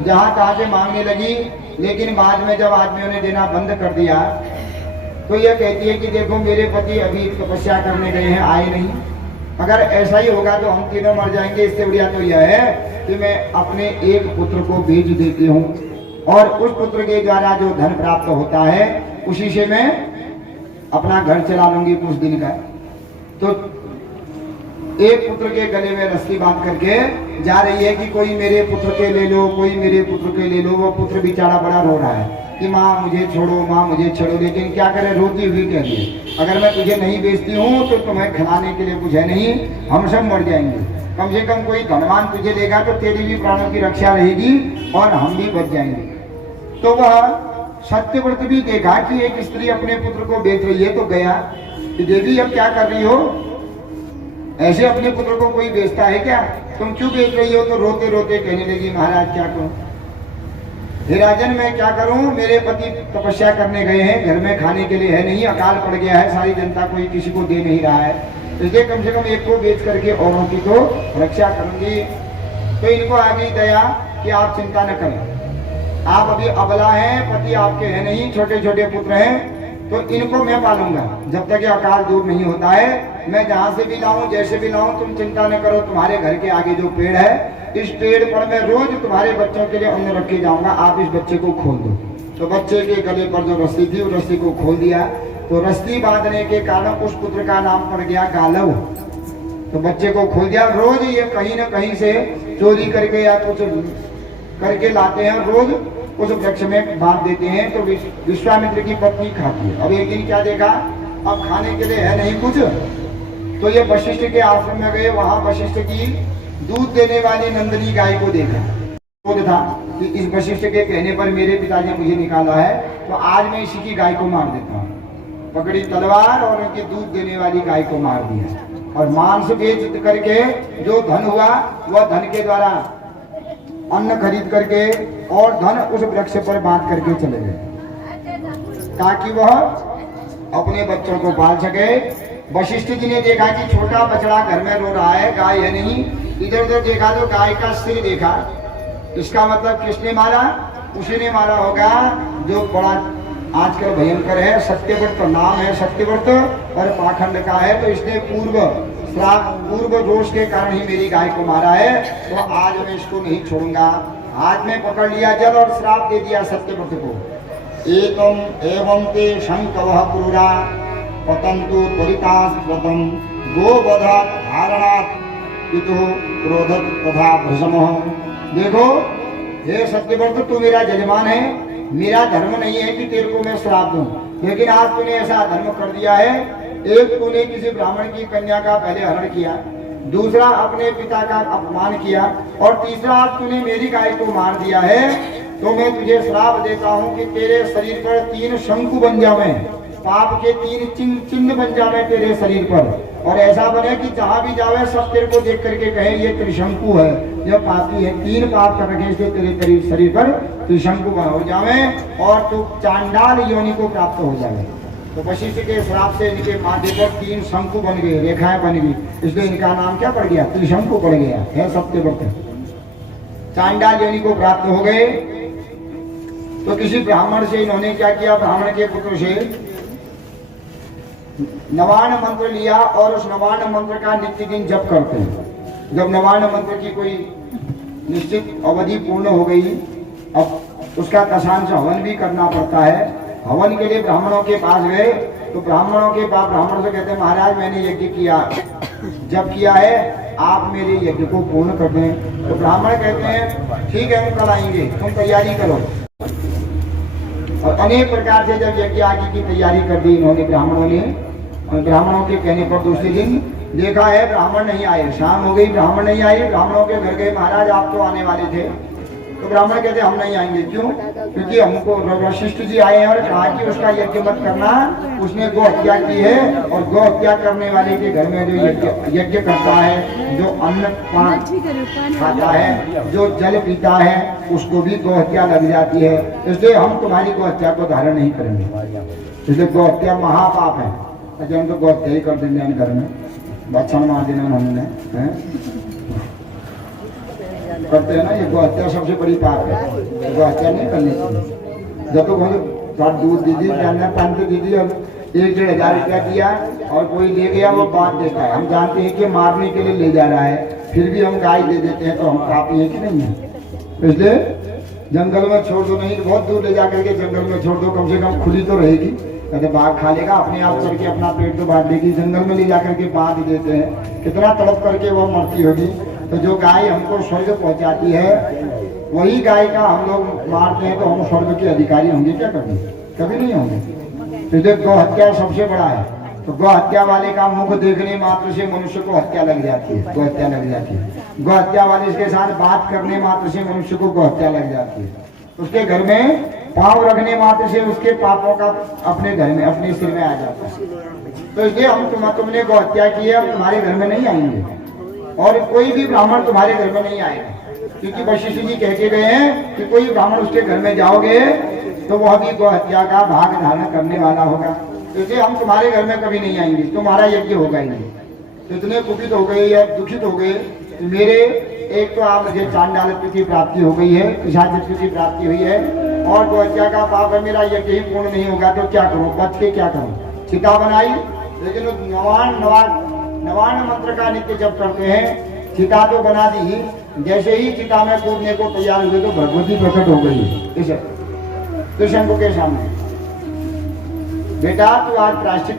जहाँ तहाँ से मांगने लगी। लेकिन बाद में जब आदमियों ने देना बंद कर दिया तो यह कहती है कि देखो मेरे पति अभी तपस्या करने गए हैं, आए नहीं। अगर ऐसा ही होगा तो हम तीनों मर जाएंगे। इससे बढ़िया तो यह है कि मैं अपने एक पुत्र को भेज देती हूँ और उस पुत्र के द्वारा जो धन प्राप्त होता है उसी से मैं अपना घर चला लूंगी कुछ दिन का। तो एक पुत्र के गले में रस्सी बांध करके जा रही है कि कोई मेरे पुत्र के ले लो, कोई मेरे पुत्र के ले लो। वो पुत्र बेचारा बड़ा रो रहा है कि माँ मुझे छोड़ो, माँ मुझे छोड़ो। लेकिन क्या करे, रोती हुई कह रही है अगर मैं तुझे नहीं बेचती हूँ तो तुम्हें खिलाने के लिए कुछ है नहीं, हम सब मर जाएंगे। कम से कम कोई धनवान तुझे लेगा तो तेरी भी प्राणों की रक्षा रहेगी और हम भी बच जाएंगे। तो वह सत्यव्रत भी देखा कि एक स्त्री अपने पुत्र को बेच रही है तो गया कि देवी अब क्या कर रही हो, ऐसे अपने पुत्र को कोई बेचता है क्या, तुम क्यों बेच रही हो। तो रोते रोते कहने लगी महाराज क्या करूं, हे राजन मैं क्या करूं, मेरे पति तपस्या करने गए हैं, घर में खाने के लिए है नहीं, अकाल पड़ गया है, सारी जनता कोई किसी को दे नहीं रहा है, इसलिए कम से कम एक को बेच करके औरों की तो रक्षा करूंगी। तो इनको आ गई दया कि आप चिंता न करें, आप अभी अबला हैं, पति आपके है नहीं, छोटे छोटे पुत्र हैं, तो इनको मैं पालूंगा जब तक ये अकाल दूर नहीं होता है। मैं जहां से भी लाऊं, जैसे भी लाऊं, तुम चिंता न करो। तुम्हारे घर के आगे जो पेड़ है इस पेड़ पर मैं रोज तुम्हारे बच्चों के लिए अन्न रख के जाऊंगा, आप इस बच्चे को खोल दो। तो बच्चे के गले पर जो रस्सी थी उस रस्सी को खोल दिया। तो रस्सी बांधने के कारण उस पुत्र का नाम पड़ गया गालव। तो बच्चे को खोल दिया। रोज ये कहीं न कहीं से चोरी करके या कुछ करके लाते हैं, रोज उस वृक्ष में बांध देते हैं। तो विश्वामित्र की पत्नी खाती है। अब एक दिन क्या देखा, अब खाने के लिए है नहीं कुछ, तो ये वशिष्ठ के आश्रम में गए। वहां वशिष्ठ की दूध देने वाली नंदिनी गाय को देखा। क्रोध था कि इस वशिष्ठ के कहने पर मेरे पिताजी ने मुझे निकाला है, तो आज मैं इसी की गाय को मार देता हूँ। पकड़ी तलवार और उनकी दूध देने वाली गाय को मार दिया और मांस बेच करके जो धन हुआ वह धन के द्वारा अन्न खरीद करके और धन उस वृक्ष पर बांध करके चले गए ताकि वह अपने बच्चों को पाल सके। वशिष्ठ जी ने देखा कि छोटा बछड़ा घर में रो रहा है, गाय है नहीं, इधर उधर देखा तो गाय का सिर देखा। इसका मतलब किसने मारा, उसी ने मारा होगा जो बड़ा आजकल भयंकर है, सत्यव्रत नाम है, सत्यव्रत और पाखंड का है। तो इसने पूर्व दोष के कारण ही मेरी गाय को मारा है, तो आज मैं इसको नहीं छोड़ूंगा। हाथ में पकड़ लिया जल और श्राप दे दिया सत्यव्रत को। एतम एवं ते शंकवः क्रूरा पतंतु त्वरितास्पतम गोवधात् धारणात् पितुः क्रोधत तथा भ्रमः। देखो हे सत्यव्रत, तू मेरा जजमान है, मेरा धर्म नहीं है कि तेरे को मैं श्राप दूं, लेकिन आज तूने ऐसा धर्म कर दिया है। एक तूने किसी ब्राह्मण की कन्या का पहले हरण किया, दूसरा अपने पिता का अपमान किया और तीसरा आज तूने मेरी गाय को मार दिया है। तो मैं तुझे श्राप देता हूँ कि तेरे शरीर पर 3 शंकु बन जावे, पाप के 3 चिन्ह बन जावे तेरे शरीर पर, और ऐसा बने कि जहाँ भी जावे सब तेरे को देख करके कहे ये त्रिशंकु है, यह पापी है, 3 पाप कर रखे इसके तेरे शरीर पर त्रिशंकु हो जावे और तू चांडाल योनि को प्राप्त हो जावे। तो वशिष्ठ के श्राप से इनके माथे पर 3 शंकु बन गए, रेखाएं बन गई, इसलिए इनका नाम क्या पड़ गया, त्रिशंकु पड़ गया है सत्यव्रत। चांडाल योनि को प्राप्त हो गए। तो किसी ब्राह्मण से इन्होंने क्या किया, ब्राह्मण के पुत्र से नवान मंत्र लिया और उस नवान मंत्र का नित्य दिन जप करते हैं। जब नवान मंत्र की कोई निश्चित अवधि पूर्ण हो गई, अब उसका दशांश हवन भी करना पड़ता है। हवन के लिए ब्राह्मणों के पास गए, तो ब्राह्मणों के पास ब्राह्मण से कहते हैं महाराज मैंने यज्ञ किया, जब किया है आप मेरे यज्ञ को पूर्ण कर दें। तो ब्राह्मण कहते हैं ठीक है हम कल आएंगे, तुम तैयारी करो। और अनेक प्रकार से जब यज्ञ आगे की तैयारी कर दी इन्होंने ब्राह्मणों ने, और ब्राह्मणों के कहने पर दूसरे दिन देखा है ब्राह्मण नहीं आए, शाम हो गई ब्राह्मण नहीं आए। ब्राह्मणों के घर गए, महाराज आप तो आने वाले थे। तो ब्राह्मण कहते हम नहीं आएंगे, क्यों, क्योंकि हमको वशिष्ठ जी आए हैं और कहा कि उसका यज्ञ मत करना, उसने गौ हत्या की है और गौ हत्या करने वाले के घर में जो यज्ञ करता है, जो अन्न पान खाता है, जो जल पीता है, उसको भी गौ हत्या लग जाती है। इसलिए हम तुम्हारी गौ हत्या को धारण नहीं करेंगे, इसलिए गौ हत्या महापाप है। अच्छा हम तो गौ हत्या ही कर देंगे घर में, बच्चा मार देना हमने। करते हैं ना, ये गौ हत्या सबसे बड़ी पाप है। गौ हत्या नहीं करनी चाहिए। जब तक तो थोड़ा दूध दीजिए, जानना पानी दीजिए, और 1-1.5 रुपया दिया और कोई ले गया वो बांट देता है। हम जानते हैं कि मारने के लिए ले जा रहा है, फिर भी हम गाय दे देते हैं, तो हम पापी हैं कि नहीं है। इसलिए जंगल में छोड़ दो, नहीं तो बहुत दूर ले जा करके जंगल में छोड़ दो, कम से कम खुली तो रहेगी। कहते बाघ खा लेगा, अपने आप करके अपना पेट तो बांट लेगी। जंगल में ले जा करके बांध देते हैं, कितना तड़प करके वो मरती होगी। तो जो गाय हमको स्वर्ग पहुंचाती है, वही गाय का हम लोग मारते हैं, तो हम स्वर्ग के अधिकारी होंगे क्या कभी? कभी नहीं होंगे। इसलिए गौ हत्या सबसे बड़ा है। तो गौ हत्या वाले का मुख देखने मात्र से मनुष्य को हत्या लग जाती है, गौ हत्या लग जाती है। गौ हत्या वाले के साथ बात करने मात्र से मनुष्य को गौ हत्या लग जाती है। उसके घर में पांव रखने मात्र से उसके पापों का अपने घर में, अपने सिर में आ जाता है। तो इसलिए हम तुमने गौ हत्या की है, हम तुम्हारे घर में नहीं आएंगे, और कोई भी ब्राह्मण तुम्हारे घर में नहीं आएगा, क्योंकि वशिष्ठ जी कह के गए हैं कि कोई ब्राह्मण उसके घर में जाओगे तो वह भी गौ हत्या का भाग धारण करने वाला होगा। इसलिए हम तुम्हारे घर में कभी नहीं आएंगे, तुम्हारा यज्ञ होगा ही नहीं। तो इतने कुपित हो गए या दुखित हो गए, मेरे एक तो आप मुझे चांडालत्व की प्राप्ति हो गई है, पिशाचत्व की प्राप्ति हुई है, और गौ हत्या का पाप है, मेरा यज्ञ ही पूर्ण नहीं होगा, तो क्या करूं? बच के क्या करूं? चिता बनाई, लेकिन नवान मंत्र का नित्य जप करते हैं। चिता तो बना दी, जैसे ही चिता में कूदने को तैयार हुए तो भगवती प्रकट हो गई इस शंभू के सामने। बेटा तू आज प्रायश्चित